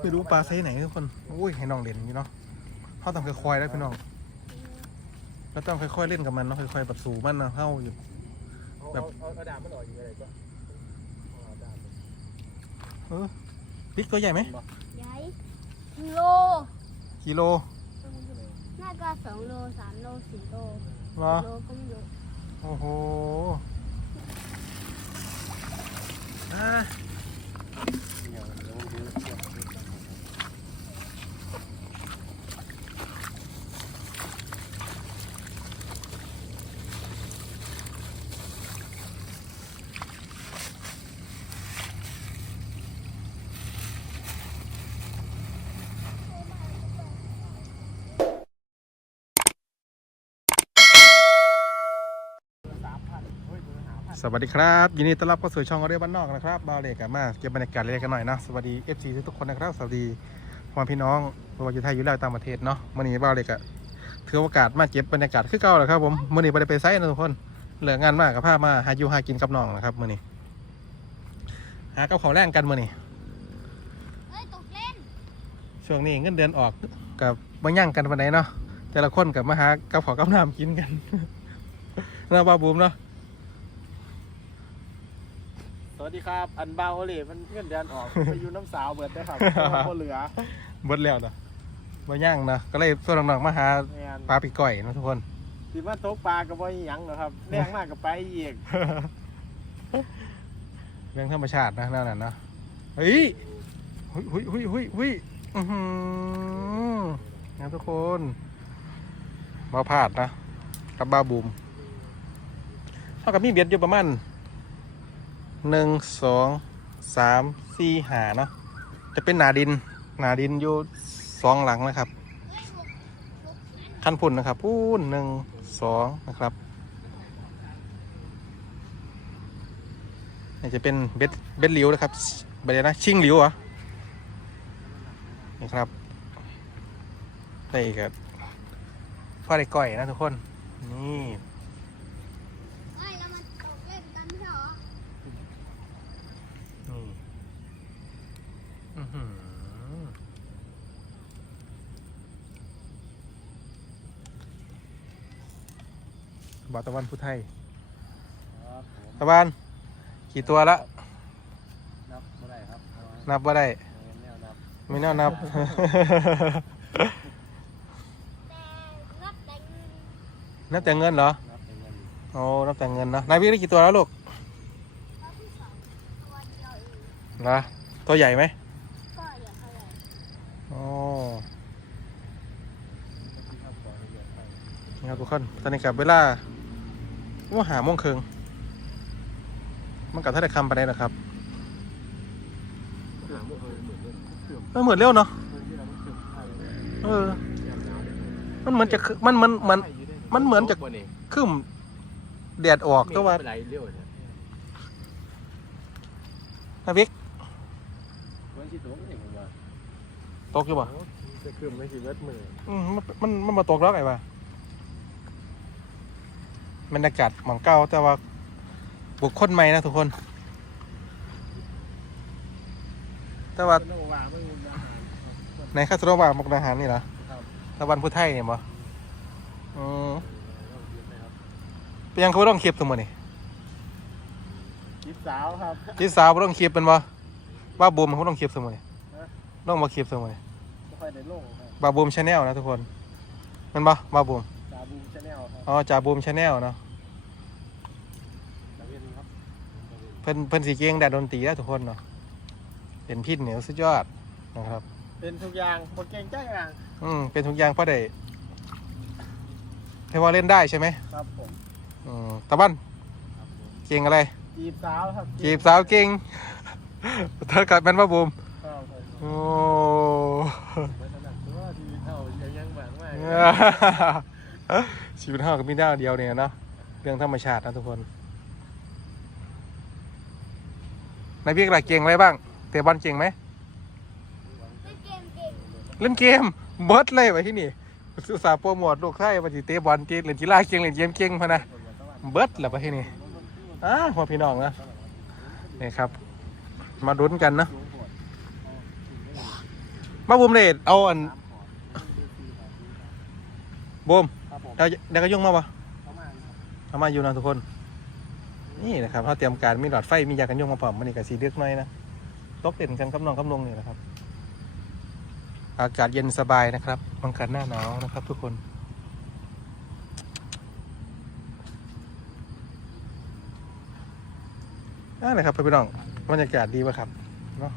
ไม่รู้ปลาไซส์ไหนทุกคนอุ้ยให้น้องเล่นอยู่เนาะเขาต้องค่อยๆแล้วพี่น้องแล้วต้องค่อยๆเล่นกับมันเนาะค่อยๆแบบสู่มันเนาะเข้าอยู่แบบเอาเอาดาบมันออกอยู่อะไรก็เอาดาบเออบิ๊กตัวใหญ่ไหมใหญ่โลกิโลน่าก็สองโลสามโลสี่โลเหรอโลก็ไม่รู้โอ้โหอะ วัสดีครับยินดีต้อนรับเข้าสู่ช่องอเรียบ้านนอกนะครับบาวเล็กกับมาเก็บบรรยากาศเล็กกันหน่อยนะสวัสดี FC ทุกๆคนนะครับสวัสดีพ่อแม่พี่น้องไม่ว่าอยู่ไทยอยู่แล้วต่างประเทศเนาะมื่อนี้บาวเล็กอะถือโอกาสมาเก็บบรรยากาศคือเก่าแหละครับผมมื่อนี้ไปได้ไปไซต์นะทุกคนเหลืองานมากกับภาพมาหาอยู่หากินกับน้องนะครับมื่อนี้หากับของแรงกันมื่อนี้เอ้ยตกเล่นช่วงนี้เงินเดือนออกกับบางย่างกันวันไหนเนาะแต่ละคนกับมาหากับขอกับน้ำกินกันเนาะบาวบูมเนาะ ส วัสดีครับ อันเบาเลยมันเงินเดือนออก ไปอยู่น้ำสาวเบิดได้ครับเพราะเหลือเบิดแล้วเนาะบางย่างนะก็เลยส่วนน้องๆมาหาแม่นปลาปีก่อยเนาะทุกคน สิมาตกปลากับบ่อีหยังหรอกครับแรงมากกับไปอีกเรื่องธรรมชาตินะนั่นน่ะเนาะเฮ้ยหุยหุยหุยหุยหุยอือหือนะทุกคนมาพลาดนะกับบ้าบูมเท่ากับมีเบียดอยู่ประมาณ หนึ่งสองสามสี่หาเนาะจะเป็นหนาดินหนาดินอยู่สองหลังนะครับ ขั้นพุ่นนะครับพูนหนึ่งสองนะครับนี่จะเป็นเบ็ดเบ็ดหลิวนะครับเบ็ดอะไรนะชิงหลิวเหรอนี่ครับได้อีกครับพ่อได้ก่อยนะทุกคนนี่ เอ้ยแล้วมันตกเล่นกันไม่ใช่เหรอ นี่อื้อหือ บาตะวันพุทธไทยครับผมตะวันกี่ตัวละ นับเมื่อไหร่ครับนับว่าได้แนวนับไม่น่านับแต่นับแต่เงินนับแต่เงินเหรอนับเป็นเงินโอ้นับแต่เงินนะนายพี่ได้กี่ตัวแล้วลูกรอบที่สองตัวเดียวเองนะตัวใหญ่ไหมก็อย่าเท่าไหร่โอ้ที่ข้าวปล่อยให้เยอะไปนี่ครับทุกคนตอนนี้กับเวลา ว่าหาโมงครึ่งมันกับท่าได้คำไปได้หรอครับหาหมดเลยหมดเลยเกือบมันเหมือนเร็วเนาะเงินที่เราต้องเกือบไทยเออ มันเหมือนจะมันมันมันมันเหมือนจะวันนี้ขึ้นแดดออกแต่ว่าไหลเร็วเนี่ยนาวิกวันที่ตัวก็เห็นผมว่าตกอยู่ป่ะจะคืมไม่สิเวทมืออืมมันมันมันมาตกแล้วไงวะ บรรยากาศหมองเก่าแต่ว่าบุคคลใหม่นะทุกคน แต่ว่าเป็นโนวาไม่มีอาหารในคาสโนวามุกดาหารนี่เหรอครับตะวันพุทธไทยเนี่ยบ่อืมเป็นยังเขาบ่ต้องคลิปสมมุตินี่จีบสาวครับจีสาวบ่ต้องคลิปเป็นบ่บ้าบูมเขาต้องคลิปสมมุตินี่ฮะ ต้องมาคลิปสมมุตินี่ไม่ค่อยได้ลงครับบ้าบูมชาแนลนะทุกคนแมันบ่บ้าบูมจาบูชาแนล ครับอ๋อจ่าบูมชาแนลเนาะนักเรียนครับเพิ่นเพิ่นสิเก่งด้านดนตรีแล้วทุกคนเนาะเป็นพิษเหนียวสุดยอดนะครับ เป็นทุกอย่างบทเก่งใจอย่างอืมเป็นทุกอย่างเพราะได้ให้ว่าเล่นได้ใช่ไหมครับผมอืมตะบันครับผมเก่งอะไรจีบสาวครับจีบสาวเก่งเธอกัดแมันบ้าบูมครับผมโอ้ ไม่ถนัดตัวทีเท่ายังยังหวังมาก ชีวิตห้ากับมีด้านเดียวเนี่ยเนาะเรื่องธรรมชาตินะทุกคนนายพี่กระเก่งอะไรบ้างเตะบอลเก่งไหมเล่นเกมเก่งเล่นเกมเบิร์ดเลยไปที่นี่สุสาห์โปรโมทลูกไทยมาจีเตะบอลเก่งเล่นกีฬาเก่งเล่นเกมเก่งพะนะเบิร์ดแหละไปที่นี่อ้าวพ่อพี่น้องนะนี่ครับ มาดุนกันเนาะมาบูมเลยเอาอันสามขอดูฟรีแบบนี้ครับบูมครับผมเดี๋ยวเดี๋ยวก็ยุ่งมาปะประมาณครับเอามาอยู่นะทุกคน นี่นะครับเขาเตรียมการมีหลอดไฟมียากันยุ่งมาพร้อมมันนี่กับสีเลือกหน้อยนะตกเด่นกันกับน้องกับลงนี่แหละครับ อากาศเย็นสบายนะครับบังคับหน้าหนาวนะครับ ทุกคนนั่นแหละครับพี่น้องบรรยากาศดีป่ะครับเนาะ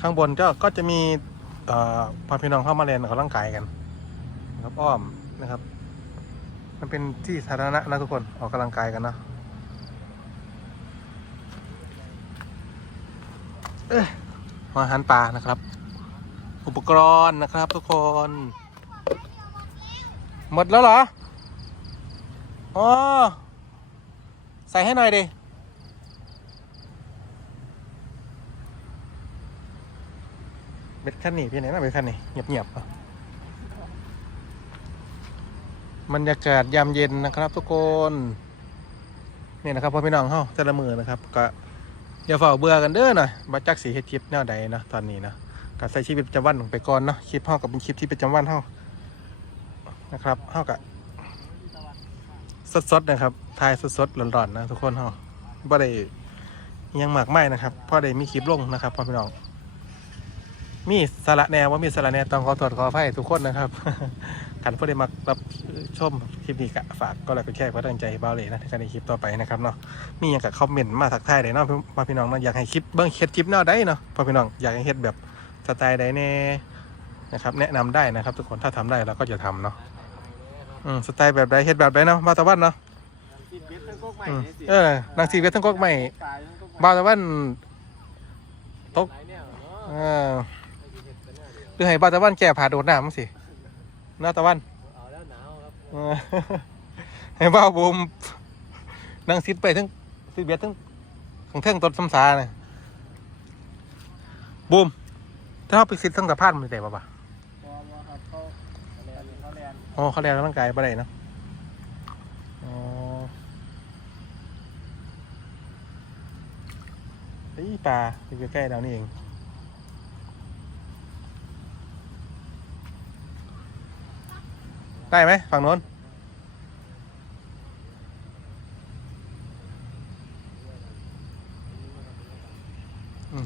ข้างบนก็ก็จะมีเอ่อพาพี่น้องเข้ามาเรียนออกกำลังกายกัน นะครับอ้อมนะครับ มันเป็นที่สาธารณะนะทุกคนออกกำลังกายกันนะเอ้ยอาหารป่านะครับ อุปกรณ์นะครับทุกคน หมดแล้วเหรออ๋อใส่ให้หน่อยดิเบ็ดขั้นนี้พี่ไหนนะเบ็ดขั้นนี้เงียบๆอะ บรรยากาศยามเย็นนะครับ ทุกคนนี่นะครับพ่อพี่น้องเฮาแต่ละมือนะครับ ก็อย่าเฝ้าเบื่อกันเด้อหน่อยบัจักสีเฮ็ดคลิปแนวใดนะตอนนี้นะก็ใช้ชีวิตประจำวันไปก่อนเนาะคลิปเฮากับเป็นคลิปที่ประจำวันเฮานะครับเฮากับสดๆนะครับถ่ายสดๆร้อนๆนะทุกคนเฮาบ่ได้ยังหมากมายนะครับพ่อได้มีคลิปลงนะครับพ่อพี่น้องมีสาระแนวว่ามีสาระแนวต้องขอตรวจขอไฟทุกคนนะครับ กันผู้ใดมารับชมคลิปนี้ก็ฝากก็ไลค์กดแชร์เพื่อตั้งใจเบาเลยนะในการในคลิปต่อไปนะครับเนาะมีอย่างกับคอมเมนต์มาทักทายได้เนาะพ่อพี่น้องเนาะอยากให้คลิปเบิ้งเฮ็ดคลิปแนวใดเนาะพ่อพี่น้องอยากให้เฮ็ดแบบสไตล์ใดแน่นะครับแนะนำได้นะครับ ทุกคนถ้าทำได้เราก็จะทำเนาะอืมสไตล์แบบใดเฮ็ดแบบใดเนาะบาตะวันเนาะเมตรทั้งก๊กใหม่อืมนี่สิเอนางสีเวททั้งก๊กใหม่กายทั้งก๊กใหม่บาตะวันตกเออหรือให้บาตะวันแก่ผ่าโดดน้ำมั้งสิ หน้าตะวันเอาแล้วหนาวครับเออให้บ้าวบูมนั่งซิดไปทั้งซิดเบียดทั้งของเท่งต้นสำสาเนี่ยบูมถ้าเราไปซิดทั้งสะพานมันจะได้ป่ะปะพอมาครับเขาแลนเขาแลนอ๋อเขาเรียนร่างกายไปได้เนาะอ๋อเฮ้ยปลาอยู่ใกล้ๆเรานี่เอง ได้ไหมฝั่งโน้น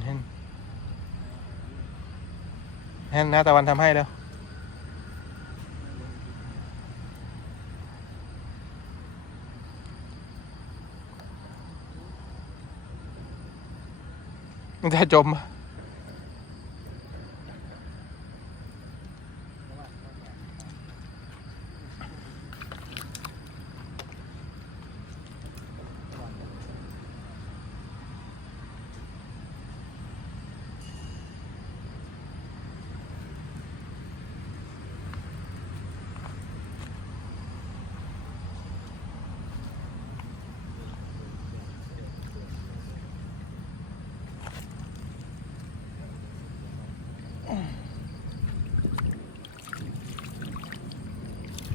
เห็นเห็นนะตะวันทำให้แล้วมันจะจมอะ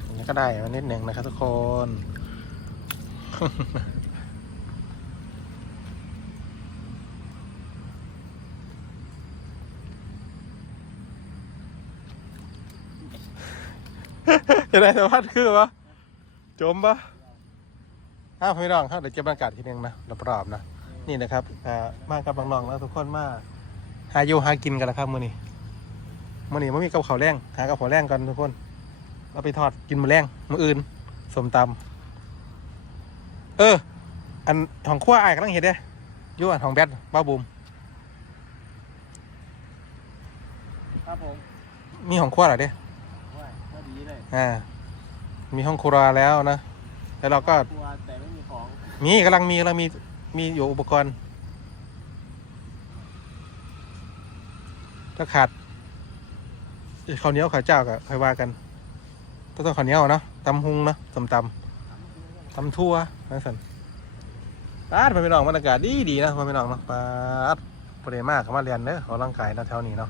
อันนี้ ก็ได้มานิดหนึ่งนะครับทุกคน จะได้สภาพคือปะจมปะอ้าวพี่น้องครับเดี๋ยวเก็บบรรยากาศทีนึงนะรอบๆนะ นี่นะครับมากับน้องๆแล้วทุกคนมาหาอยู่หากินกันแล้วครับมื้อนี้มื้อนี้ไม่มีกับข้าแรงหากับข้าแรงกันทุกคน เราไปทอดกินมื้อแรงมื้ออื่นสมตำเออ อันของขั้วอายกำลังเห็ดเด้อยู่อันของแบทบ้าบูมครับผมมีของขั้วเหรอเด้ว่าก็ดีเลยอ่ามีห้องครัวแล้วนะแล้วเราก็กลัวแต่ไม่มีของมีกำลังมีกำลังมีมีอยู่อุปกรณ์ถ้าขาดข้าวเหนียวข้าวเจ้าก็ค่อยว่ากัน ต้องต้องข้าวเหนียวเนาะตำหุงเนาะตำตำตำทั่วนั่นสันปาดไปพี่น้องบรรยากาศดีดีนะไปพี่น้องเนาะปาดประเดี๋ยวมากเขามาเรียนเด้อขอร่างกายนะแถวนี้เนาะ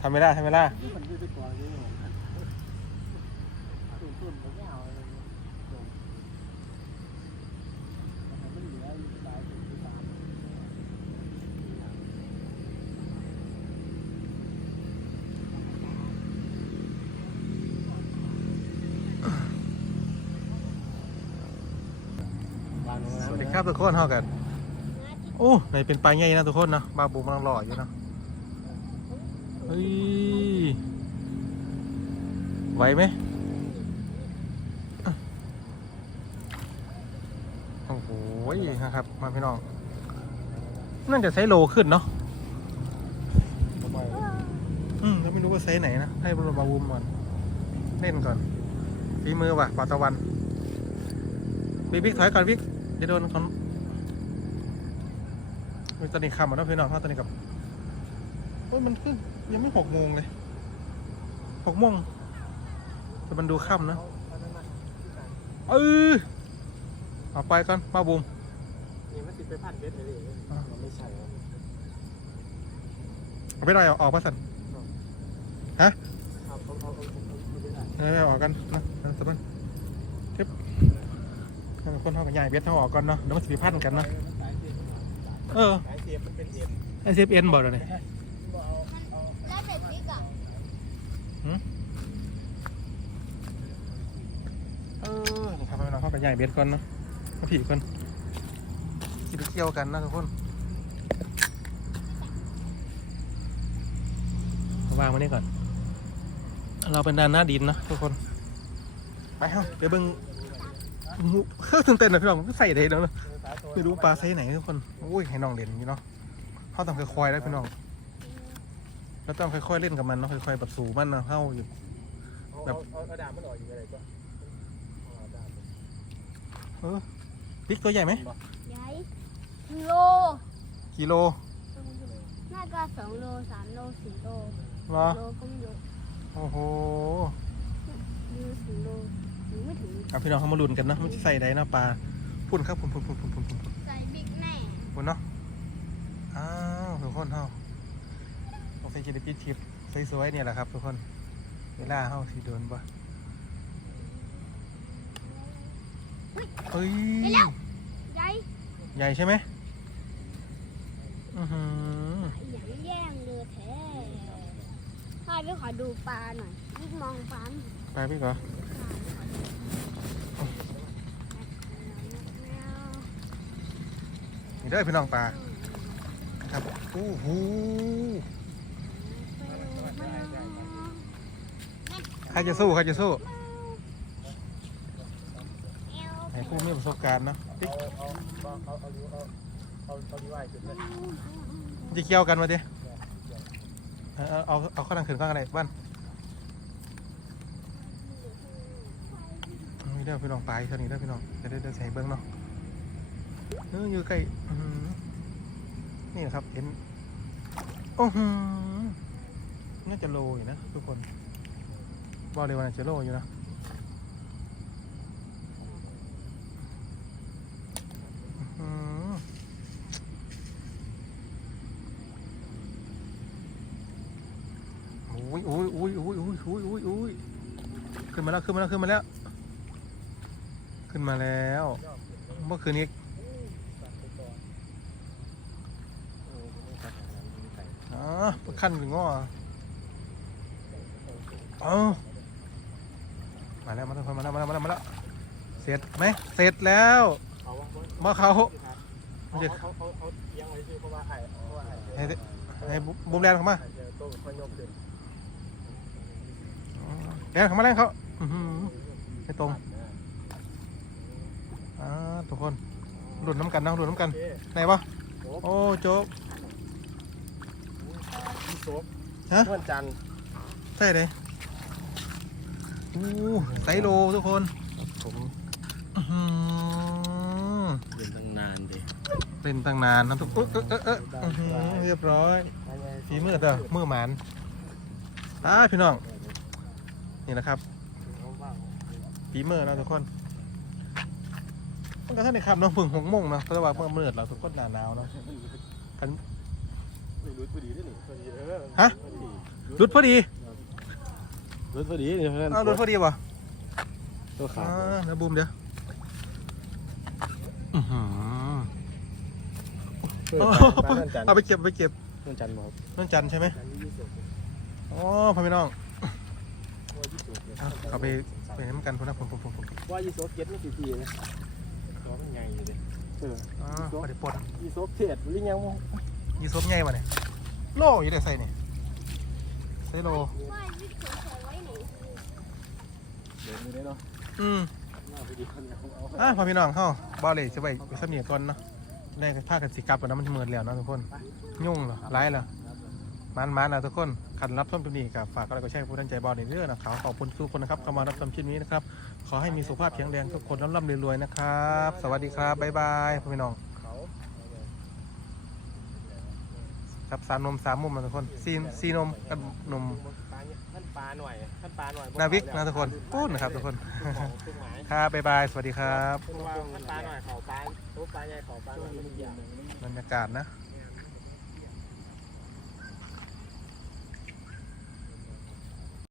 ทำไม่ได้ทำไม่ได้ ที่มันยืดตัวนี่ผม รุ่นมันไม่เอาเลยจงมันเหลืออยู่ตายอยู่ตาม สวัสดี ครับทุกคนเท่ากันโอ้ไหนเป็นปลาใหญ่นะทุกคนเนาะบาบูมันหล่ออยู่เนาะเฮ้ยไหวไหมโอ้โหนะครับ มาพี่น้องน่าจะไซส์โลขึ้นเนาะอืมแล้วไม่รู้ว่าไซส์ไหนนะ ให้บรบาบูมก่อน เล่นก่อนฝีมือว่ะปาตะวันบิ๊กถอยก่อนบิ๊ก จะโดนเขาตอนนี้ค่ำแล้วเพี่น้องเพราตอนนี้กับโอ้ยมันขึ้นยังไม่หกโมงเลยหกโมงแต่มันดูค่ำนะเออเอาไปก่อนมาบูมนี่มันติดไปพันเบ็ดเลยดิอะมันไม่ใช่ครับเอาไปหน่อยเอาออกมาสันเอาเอาเอาเอาเอาไปได้เออออกกันนะนะสะบันเก็บ ให้มันคนเท่ากับใหญ่เบ็ดเท่าออกก่อนเนาะเดี๋ยวมันสิพันกันเนาะเออสายเสียบมันเป็นเอ็นไอเซฟเอ็นบอกเลยเอาเอาแล้วเด็กนี่ก่อนเออนี่ครับพี่น้องเข้ากับใหญ่เบ็ดก่อนเนาะมาผีก่อนกินไปเที่ยวกันนะทุกคนวางไว้นี่ก่อน เราเป็นด้านหน้าดินนะทุกคน ไปเฮ้าเดี๋ยวเบิ่ง เครื่องตื่นเต้นนะพี่น้องใส่ได้แล้วเนอะสายตัวไม่รู้ปลาไซส์ไหนทุกคนโอ้ยให้น้องเล่นอย่างนี้เนาะเขาต้องค่อยๆแล้วพี่น้องแล้วต้องค่อยๆเล่นกับมันเนาะค่อยๆแบบสู่มันเนาะเข้าอยู่เอาแบบเอาเอาดาบมันออกอยู่อะไรก็เอาดาบเออบิ๊กตัวใหญ่ไหมใหญ่โลกิโลน่าจะสองโลสามโลสี่โลเหรอโลก็ไม่รู้โอ้โหดูสี่โล หรือไม่ถึงเอาพี่น้องเขามาลุ้นกันนะมันจะใส่ได้นะปลาพุ่นครับพุ่นพุ่นพุ่นพุ่นพุ่นพุ่นพุ่นใส่บิ๊กแน่พุ่นเนาะอ้าวทุกคนเฮาโอเคจะได้ปิดคลิปสวยๆเนี่ยแหละครับทุกคน เวลาเฮาสิโดนบ่เฮ้ยใหญ่ใหญ่ใช่ไหมอือหืออย่างแย่งเลยแท้พ่อไปขอดูปลาหน่อยบิ๊กมองปลาไม่เห็นไปพี่ก่อ นี่เด้อพี่น้องปลาครับโอ้โหใครจะสู้ใครจะสู้ให้ผู้มีประสบการณ์เนาะปิ๊กจะเกี่ยวกันมาดิเอาเอาเอาข้าวดังขึ้นข้างอะไรบ้านนี่เด้อพี่น้องปลาอีกเท่านี้เด้อพี่น้องจะได้ได้ใส่เบิ้งเนาะ อยู่ใกล้อื้อหือนี่นะครับ เห็น โอ้โหน่าจะโลอยู่นะทุกคนบอกเลยว่าน่าจะโลอยู่นะอุ้ยอุ้ยอุ้ยอุ้ยอุ้ยอุ้ยอุ้ยอุ้ยขึ้นมาแล้วขึ้นมาแล้วขึ้นมาแล้วขึ้นมาแล้วเมื่อคืนนี้อ๋อ ขั้นถึงง้อเอามาแล้วมาแล้วมาแล้วมาแล้วมาแล้วมาแล้วเสร็จไหมเสร็จแล้วเขาว่ามาเขาเขาเขาเขาเขาเลี้ยงไว้ชื่อเพราะว่าไอ้เพราะว่าไอ้ให้บุ้มแรงเขามาไอ้เจอตัวคนยกขึ้นแรงเขามาแรงเขาให้ตรงอ่าทุกคนหลุดน้ำกันนะหลุดน้ำกันโอเคไหนวะโอ้โจ๊ก โซบฮะนวลจันทร์ใช่เลยอู้ไซโลทุกคนผมอื้อหือเรียนตั้งนานดิเล่นตั้งนานนะทุกเออเออเออเอออื้อหือเรียบร้อย ฝีมือเด้อมือหมานอ่าพี่น้อง นี่นะครับฝีมือเราะทุกคนก็ท่านในคำเนาะเพิ่งหกโมงเนาะเพราะว่าเมื่อมืดเราทุกคนหนาหนาวเนาะกัน รู้พอดีด้วยนี่พอดีเออฮะรุดพอดีรู้พอดีนี่เพื่อนอ้าวรุดพอดีวะตัวขาอ่าดแล้วบูมเดี๋ยวอื้อหือเพื่อโอ้ปลานั่นจันทร์เอาไปเก็บเอาไปเก็บนั่นจันทร์บอกนั่นจันทร์ใช่ไหมจันทร์ยี่สิบอ๋อพ่อพี่น้องว่ายี่สิบเลยเอาเอาไปไปน้ำกันคนนะผมผมผมผมว่ายี่สิบเก็ตไม่กี่ปีนะตัวมันใหญ่อยู่เลยเอออ๋อพอดีปลดยี่สิบเทศหรือยังมั้ง ยีซบใหญ่มาเนี่ยโลอยู่แต่ใส่เนี่ยใส่โลว่าวิทย์ใส่ไว้ไหนเดี๋ยวนี้ได้เนาะอืมหน้าไปดีคนเอาเอาอะพ่อพี่น้องเฮาบ่เลยจะไปไปสำเนียงก่อนเนาะแรกพากันสิกลับแล้วนะมันเหมือนแล้วเนาะทุกคนยุ่งเหรอร้ายเหรอมันมันนะทุกคนขันรับชมคลิปนี้กับฝากอะไรก็แชร์ผู้ท่านใจบอลในเรื่องนะครับขอบคุณทุกคนนะครับเข้ามารับชมคลิปนี้นะครับ ขอให้มีสุขภาพแข็งแรงทุกคนร่ำๆรวยๆนะครับ สวัสดีครับบ๊ายบายพ่อพี่น้อง เขา ครับสามนมสามมุมนะทุกคนซีนซีนมกับนมปลาเนี่ยท่านปลาหน่อยท่านปลาหน่อยนาวิกนะทุกคนพูดนะครับทุกคนทุกหมายครับบ๊ายบายสวัสดีครับท่านปลาหน่อยเขาปลาโอ้ปลาใหญ่เขาปลาหน่อยมันอย่างบรรยากาศนะเ